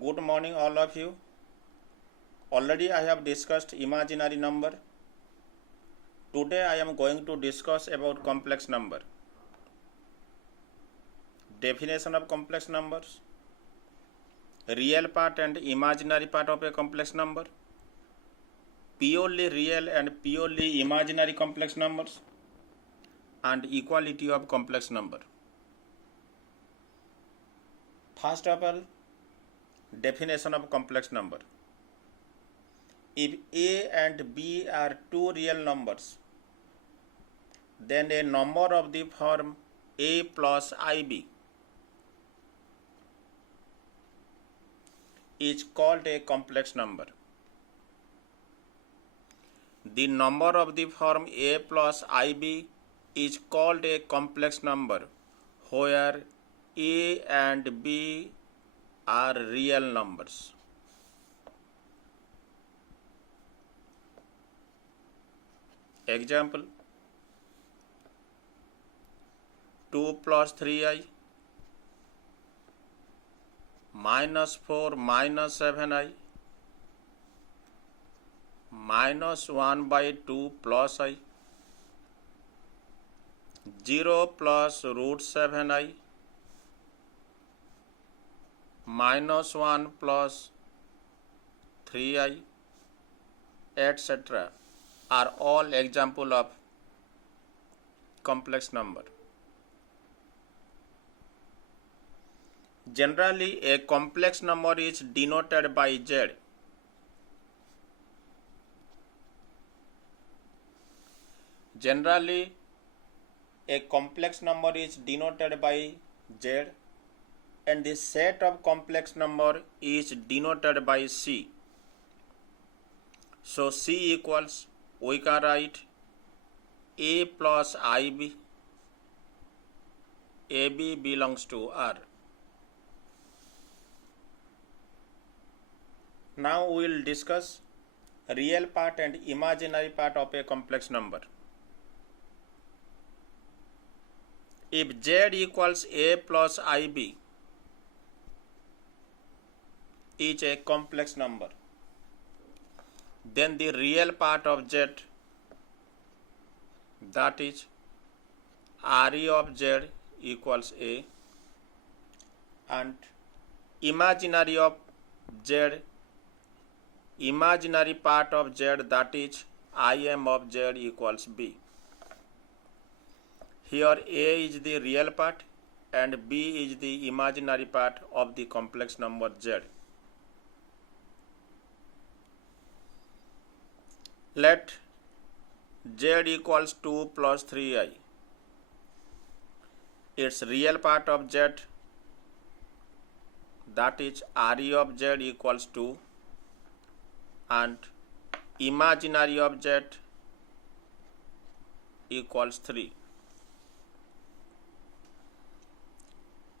Good morning all of you. Already I have discussed imaginary number. Today I am going to discuss about complex number. Definition of complex numbers. Real part and imaginary part of a complex number. Purely real and purely imaginary complex numbers. And equality of complex number. First of all, definition of complex number. If A and B are two real numbers, then a number of the form A plus IB is called a complex number. The number of the form A plus IB is called a complex number where A and B are real numbers. Example: 2 plus 3i minus 4 minus 7i minus 1 by 2 plus I 0 plus root 7i minus 1 plus 3i etc. are all example of complex number. Generally, a complex number is denoted by Z. Generally, a complex number is denoted by Z and the set of complex number is denoted by C. So C equals, we can write A plus IB, AB belongs to R. Now we will discuss real part and imaginary part of a complex number. If Z equals A plus IB is a complex number, then the real part of Z, that is RE of Z equals A, and imaginary of Z, imaginary part of Z, that is IM of Z equals B. Here A is the real part and B is the imaginary part of the complex number Z. Let Z equals 2 plus 3i. Its real part of Z, that is RE of Z equals 2, and imaginary of Z equals 3.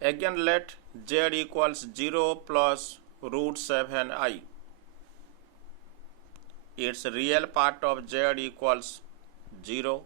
Again let Z equals 0 plus root 7i. Its real part of Z equals 0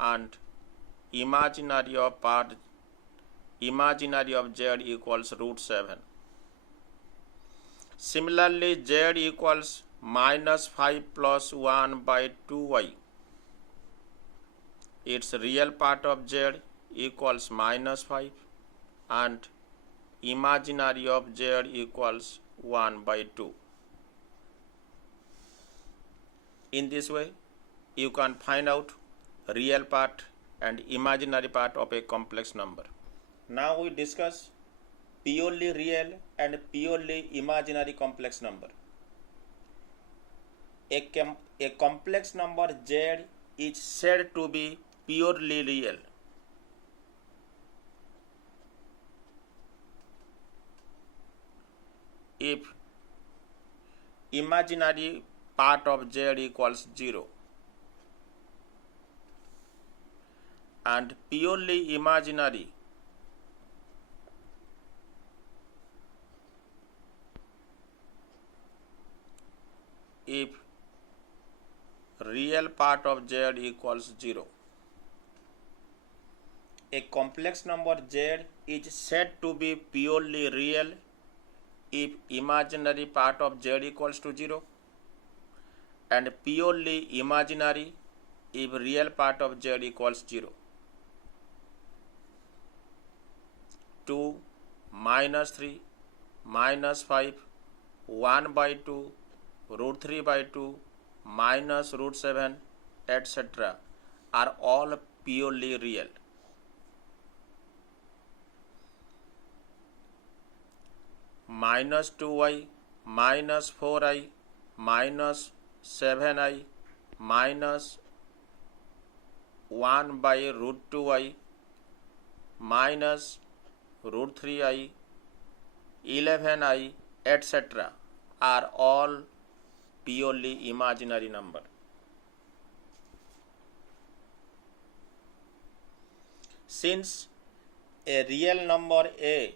and imaginary of Z equals root 7. Similarly, Z equals minus 5 plus 1 by 2y. Its real part of Z equals minus 5 and imaginary of Z equals 1 by 2. In this way, you can find out real part and imaginary part of a complex number. Now we discuss purely real and purely imaginary complex number. A complex number Z is said to be purely real if imaginary part of Z equals 0 and purely imaginary if real part of Z equals 0. A complex number Z is said to be purely real if imaginary part of z equals to 0, and purely imaginary if real part of z equals 0. 2 minus 3 minus 5 1 by 2 root 3 by 2 minus root 7 etc. are all purely real. Minus 2i minus 4i minus 7i minus 1 by root 2i minus root 3i 11i etc. are all purely imaginary number. Since a real number a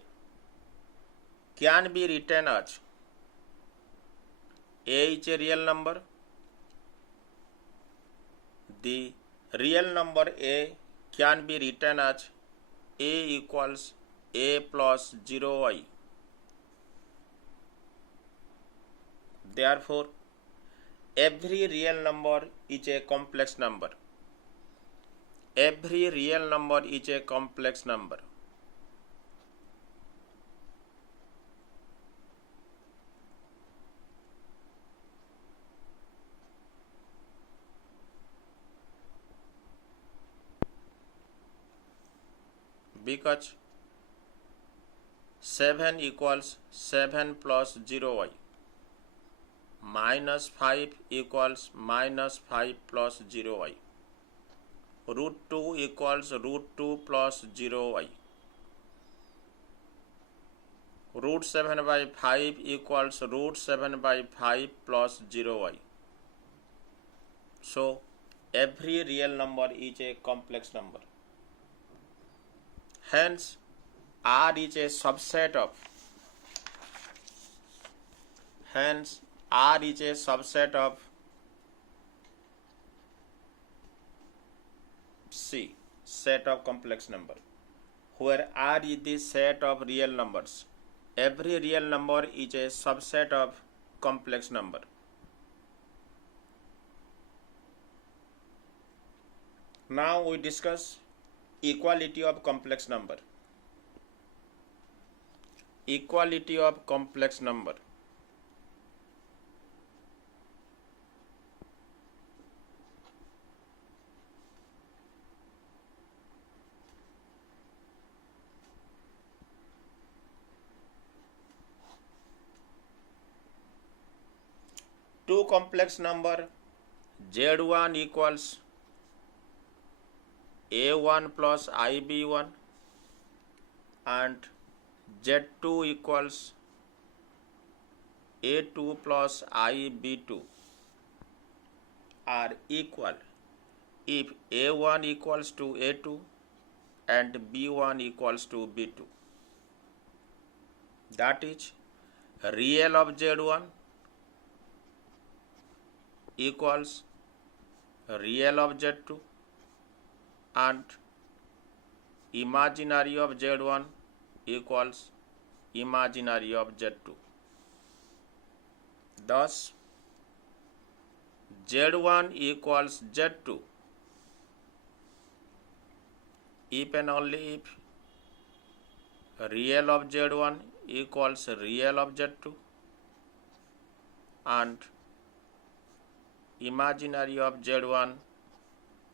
can be written as a is a real number, the real number a can be written as a equals a plus 0i. Therefore, every real number is a complex number. Every real number is a complex number. Because 7 equals 7 plus 0i, minus 5 equals minus 5 plus 0i, root 2 equals root 2 plus 0i, root 7 by 5 equals root 7 by 5 plus 0i. So, every real number is a complex number. Hence, R is a subset of C, set of complex number, where R is the set of real numbers. Every real number is a subset of complex number. Now we discuss equality of complex number. Equality of complex number. Two complex number z1 equals a1 plus ib1 and z2 equals a2 plus ib2 are equal if a1 equals to a2 and b1 equals to b2. That is, real of z1 equals real of z2 and imaginary of z1 equals imaginary of z2. Thus, z1 equals z2 if and only if real of z1 equals real of z2 and imaginary of z1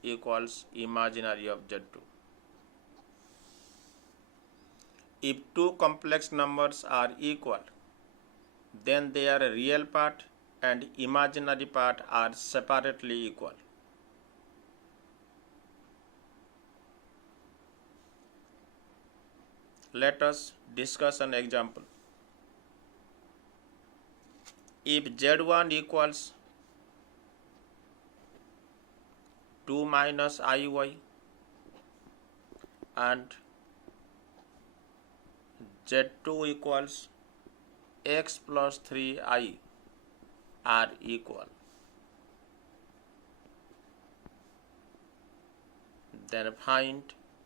equals imaginary of z2. If two complex numbers are equal, then their real part and imaginary part are separately equal. Let us discuss an example. If z1 equals 2 minus iy and z2 equals x plus 3i are equal, then find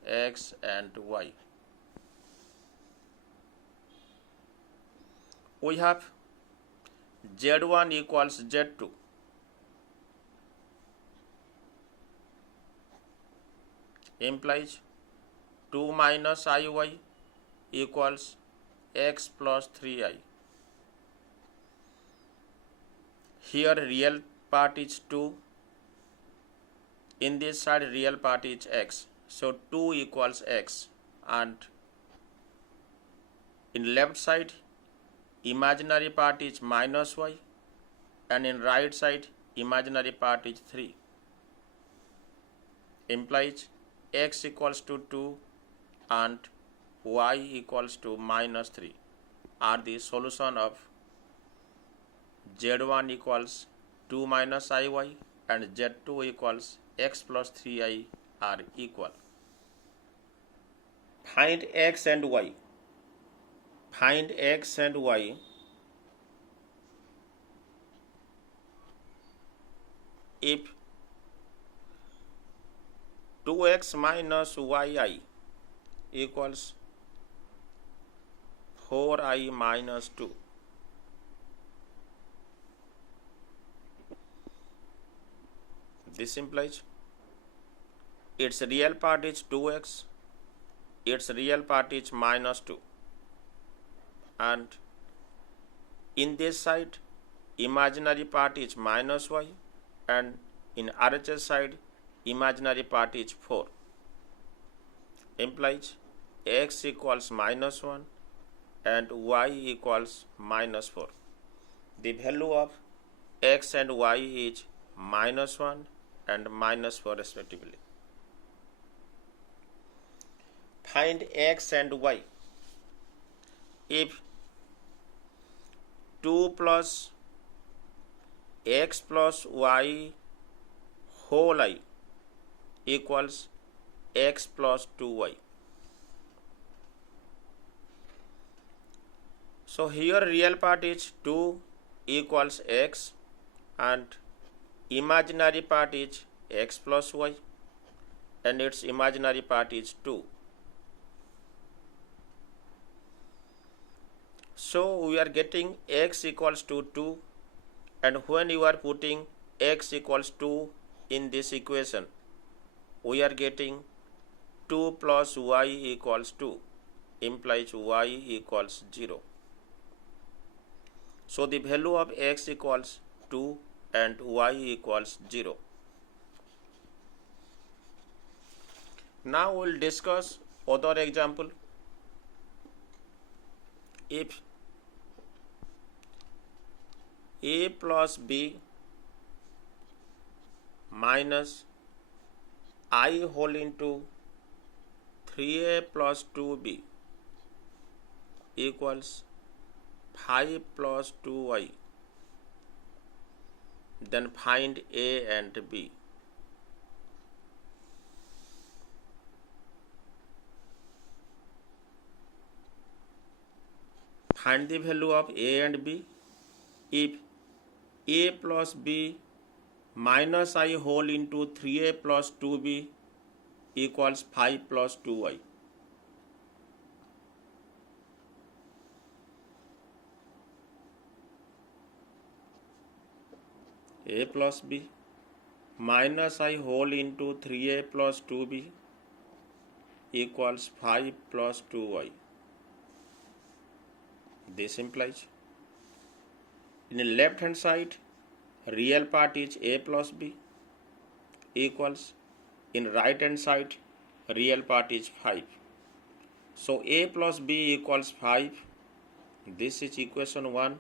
x and y. we have Z1 equals Z2. Implies 2 minus IY equals X plus 3I. Here real part is 2. In this side real part is X. So 2 equals X. And in left side imaginary part is minus Y. And in right side imaginary part is 3. Implies X equals to 2 and Y equals to minus 3 are the solution of Z1 equals 2 minus IY and Z2 equals X plus 3I are equal. Find X and Y. Find X and Y. If 2x minus yi equals 4i minus 2. This implies its real part is 2x, its real part is minus 2. And in this side, imaginary part is minus y, and in RHS side, imaginary part is 4. Implies x equals minus 1 and y equals minus 4. The value of x and y is minus 1 and minus 4 respectively. Find x and y. If 2 plus x plus y whole I equals x plus 2y. So here real part is 2 equals x and imaginary part is x plus y and its imaginary part is 2. So we are getting x equals to 2, and when you are putting x equals 2 in this equation, we are getting 2 plus y equals 2, implies y equals 0. So the value of x equals 2 and y equals 0. Now we will discuss other example. If a plus b minus I whole into 3a plus 2b equals 5 plus 2y, then find a and b. Find the value of a and b. If a plus b minus I whole into 3a plus 2b equals 5 plus 2y. A plus b minus I whole into 3a plus 2b equals 5 plus 2y. This implies in the left hand side real part is a plus b equals, in right hand side real part is 5. So a plus b equals 5. This is equation 1,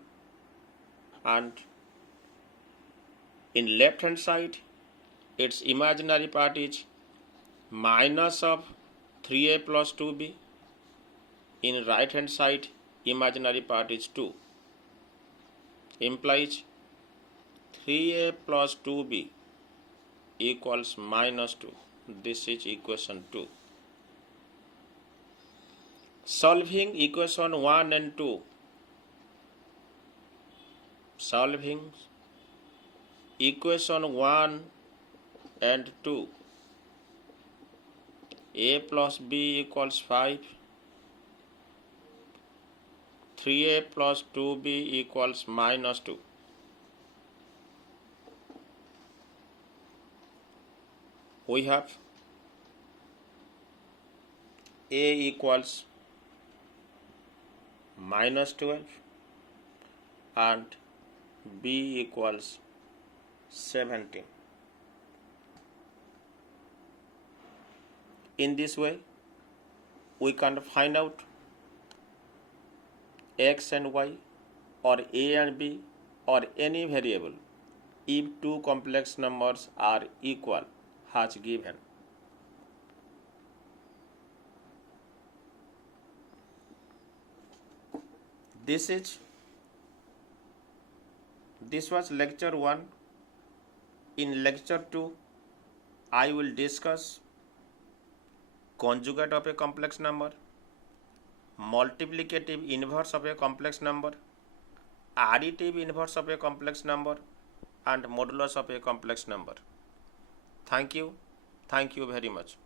and in left hand side its imaginary part is minus of 3a plus 2b. In right hand side imaginary part is 2, implies 3a plus 2b equals minus 2. This is equation 2. Solving equation 1 and 2. Solving equation 1 and 2. A plus b equals 5. 3a plus 2b equals minus 2. We have a equals minus 12 and b equals 17. In this way, we can find out x and y or a and b or any variable if two complex numbers are equal as given. This was lecture 1. In lecture 2, I will discuss conjugate of a complex number, multiplicative inverse of a complex number, additive inverse of a complex number, and modulus of a complex number. Thank you very much.